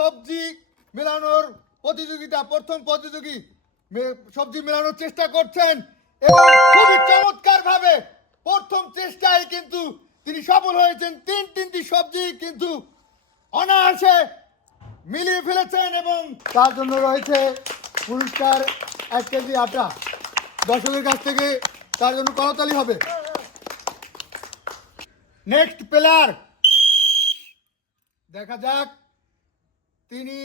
সবজি মেলানোর প্রতিযোগিতা, প্রথম প্রতিযোগী সবজি মেলানোর চেষ্টা করছেন এবং খুবই চমৎকার ভাবে প্রথম চেষ্টায় কিন্তু তিনি সফল হয়েছেন। তিনটি সবজি কিন্তু অনায়াসে মিলিয়ে ফেলেছেন এবং তার জন্য রয়েছে পুরস্কার 1 কেজি আটা। দর্শকের কাছ থেকে তার জন্য করতালি হবে। নেক্সট প্লেয়ার, দেখা যাক তিনি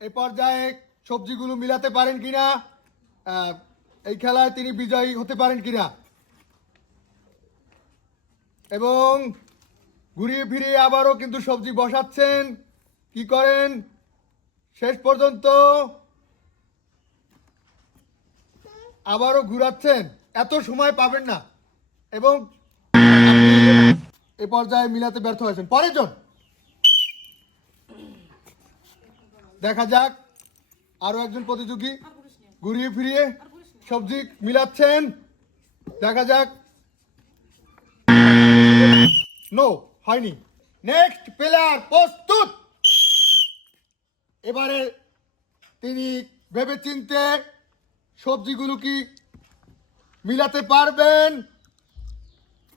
এই পর্যায়ে সবজিগুলো মিলাতে পারেন কিনা, এই খেলায় তিনি বিজয়ী হতে পারেন কিনা। এবং ঘুরিয়ে ফিরিয়ে আবারও কিন্তু সবজি বসাচ্ছেন, কি করেন শেষ পর্যন্ত আবারও ঘুরাচ্ছেন। এত সময় পাবেন না এবং এ পর্যায়ে মিলাতে ব্যর্থ হয়েছেন। পরের জন, দেখা যাক আরো একজন প্রতিযোগী ঘুরিয়ে ফিরিয়ে সবজি মিলাচ্ছেন, দেখা যাক। নো, হয়নি। নেক্সট প্লেয়ার প্রস্তুত। এবারে তিনি ভেবেচিন্তে সবজিগুলো কি মিলাতে পারবেন,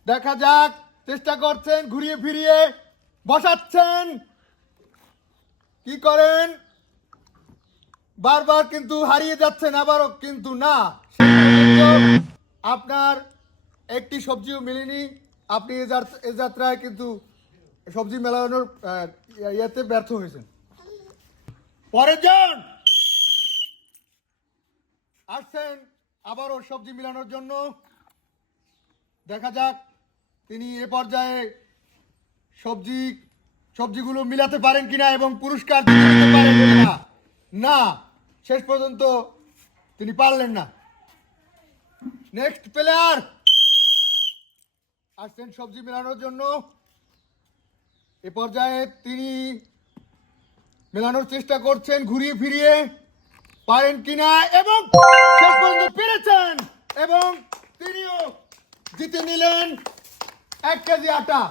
দেখা যাক। চেষ্টা করছেন, ঘুরিয়ে ফিরিয়ে বসাচ্ছেন, কি করেন বারবার কিন্তু হারিয়ে যাচ্ছেন, আবারও কিন্তু না। আপনার একটি সবজিও মেলেনি, আপনি এ যাত্রায় কিন্তু সবজি মেলানোর ইয়েতে ব্যর্থ হয়েছেন। পরের জন আসছেন আবারও সবজি মেলানোর জন্য, দেখা যাক তিনি এ পর্যায়ে সবজিগুলো মিলাতে পারেন কিনা এবং পুরস্কার দিতে পারেন কিনা। না, শেষ পর্যন্ত তিনি পারলেন না। নেক্সট প্লেয়ার আসছেন সবজি মেলানোর জন্য, এ পর্যায়ে তিনি মেলানোর চেষ্টা করছেন, ঘুরিয়ে ফিরিয়ে পারেন কিনা এবং শেষ পর্যন্ত পেরেছেন এবং তিনিও জিতে নিলেন 1 কেজি আটা।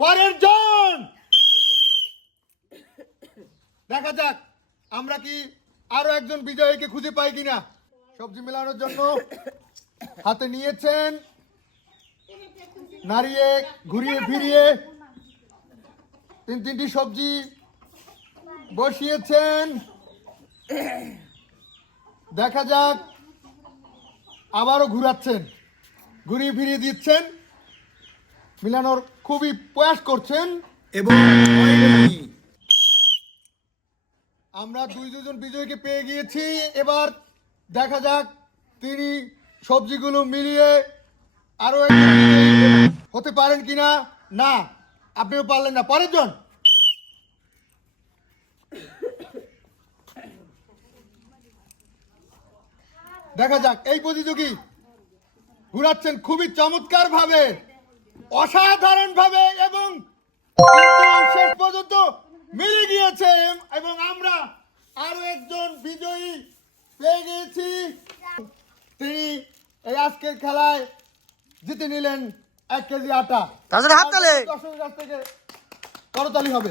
পরের জন, দেখা যাক আমরা কি আরো একজন বিজয়ীকে খুঁজে পাই কিনা। সবজি মেলানোর জন্য হাতে নিয়েছেন, নাড়িয়ে ঘুরিয়ে ফিরিয়ে তিনটি সবজি বসিয়েছেন, দেখা যাক আবারও ঘুরাচ্ছেন, ঘুরিয়ে ফিরিয়ে দিচ্ছেন, মিলানোর খুবই প্রয়াস করছেন এবং আমরা দুজন বিজয়ীকে পেয়ে গিয়েছি। এবার দেখা যাক তিনি সবজিগুলো মিলিয়ে আরো একজন বিজয়ী হতে পারেন কিনা। না, আপনিও পারলেন না। পরের জন, দেখা যাক এই প্রতিযোগী ঘুরাচ্ছেন খুবই চমৎকার ভাবে, অসাধারণ ভাবে এবং শেষ পর্যন্ত মিলে গিয়েছে এবং আমরা আরো একজন বিজয়ী পেয়ে গিয়েছি। তিনি এই আজকের খেলায় জিতে নিলেন 1 কেজি আটা। দর্শকের কাছ থেকে করতালি হবে।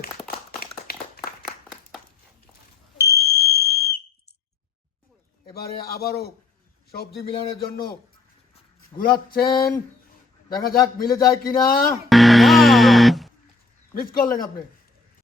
এবারে আবারও সবজি মিলানোর জন্য ঘুরাচ্ছেন, দেখা যাক মিলে যায় কিনা। মিস করলেন আপনি।